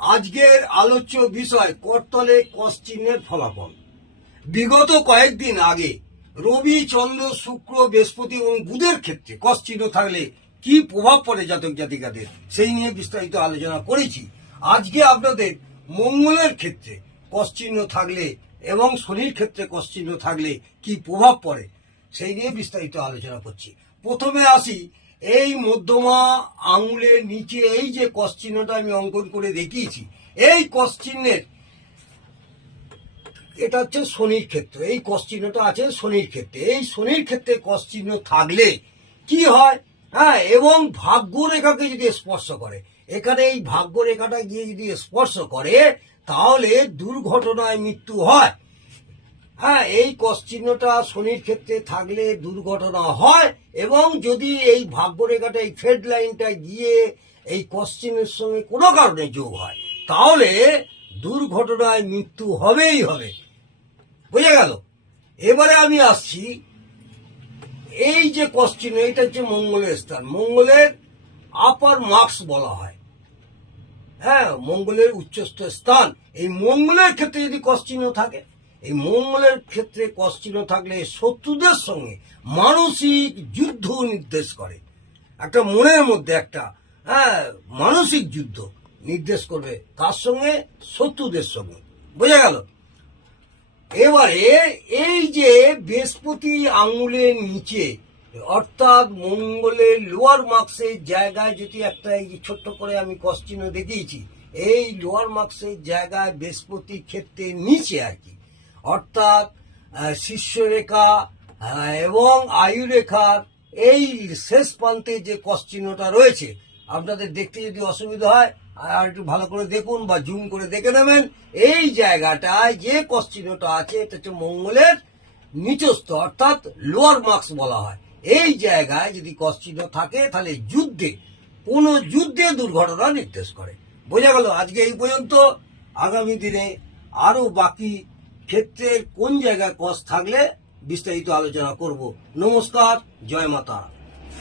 আজকের আলোচ্য বিষয় করতলে কস চিহ্নের ফলাফল। বিগত কয়েকদিন আগে রবি, চন্দ্র, শুক্র, বৃহস্পতি এবং বুধের ক্ষেত্রে কস চিহ্ন থাকলে কি প্রভাব পড়ে জাতক জাতিকাদের, সেই নিয়ে বিস্তারিত আলোচনা করেছি। আজকে আপনাদের মঙ্গলের ক্ষেত্রে কস চিহ্ন থাকলে এবং শনির ক্ষেত্রে কস চিহ্ন থাকলে কি প্রভাব পড়ে সেই নিয়ে বিস্তারিত আলোচনা করছি। প্রথমে আসি এই মধ্যমা আঙুলের নিচে এই যে কস চিহ্নটা আমি অঙ্কন করে দেখিয়েছি, এই কস চিহ্নের এটা হচ্ছে শনির ক্ষেত্র। এই কস চিহ্নটা আছে শনির ক্ষেত্রে। এই শনির ক্ষেত্রে কস চিহ্ন থাকলে কি হয়, এবং ভাগ্য রেখাকে যদি স্পর্শ করে, এখানে এই ভাগ্য রেখাটা গিয়ে যদি স্পর্শ করে তাহলে দুর্ঘটনায় মৃত্যু হয়। এই কস চিহ্নটা শনির ক্ষেত্রে থাকলে দুর্ঘটনা হয়, এবং যদি এই ভাগ্য রেখাটা এই থ্রেড লাইনটা গিয়ে এই কস চিহ্নের সঙ্গে কোনো কারণে যোগ হয় তাহলে দুর্ঘটনায় মৃত্যু হবেই হবে। বুঝে গেল? এবারে আমি আসছি, এই যে কস চিহ্ন, এটা হচ্ছে মঙ্গলের স্থান। মঙ্গলের আপার মার্কস বলা হয়, মঙ্গলের উচ্চস্থ স্থান। এই মঙ্গলের ক্ষেত্রে যদি কস চিহ্ন থাকে, এই মঙ্গলের ক্ষেত্রে কস চিহ্ন থাকলে শত্রুদের সঙ্গে মানসিক যুদ্ধ নির্দেশ করে। একটা মনের মধ্যে একটা মানসিক যুদ্ধ নির্দেশ করবে, কার সঙ্গে? শত্রুদের সঙ্গে। বোঝা গেল? এবারে এই যে বৃহস্পতি আঙুলের নিচে অর্থাৎ মঙ্গলের লোয়ার মার্কসের জায়গায় যদি একটা এই ছোট্ট করে আমি কস চিহ্ন দেখিয়েছি, এই লোয়ার মার্কসের জায়গায় বৃহস্পতি ক্ষেত্রে নিচে আর কি, অর্থাৎ শীর্ষরেখা এবং আয়ু রেখার এই শেষ প্রান্তে যে কস চিহ্নটা রয়েছে, আপনাদের দেখতে যদি অসুবিধা হয় আর একটু ভালো করে দেখুন বা জুম করে দেখে নেবেন। এই জায়গাটায় যে কস চিহ্নটা আছে এটা হচ্ছে মঙ্গলের নিচস্থ অর্থাৎ লোয়ার মার্কস বলা হয়। এই জায়গায় যদি কস চিহ্ন থাকে তাহলে কোনো যুদ্ধে দুর্ঘটনা নির্দেশ করে। বোঝা গেল? আজকে এই পর্যন্ত। আগামী দিনে আরো বাকি ক্ষেত্রের কোন জায়গায় কস থাকলে বিস্তারিত আলোচনা করব। নমস্কার, জয় মাতা।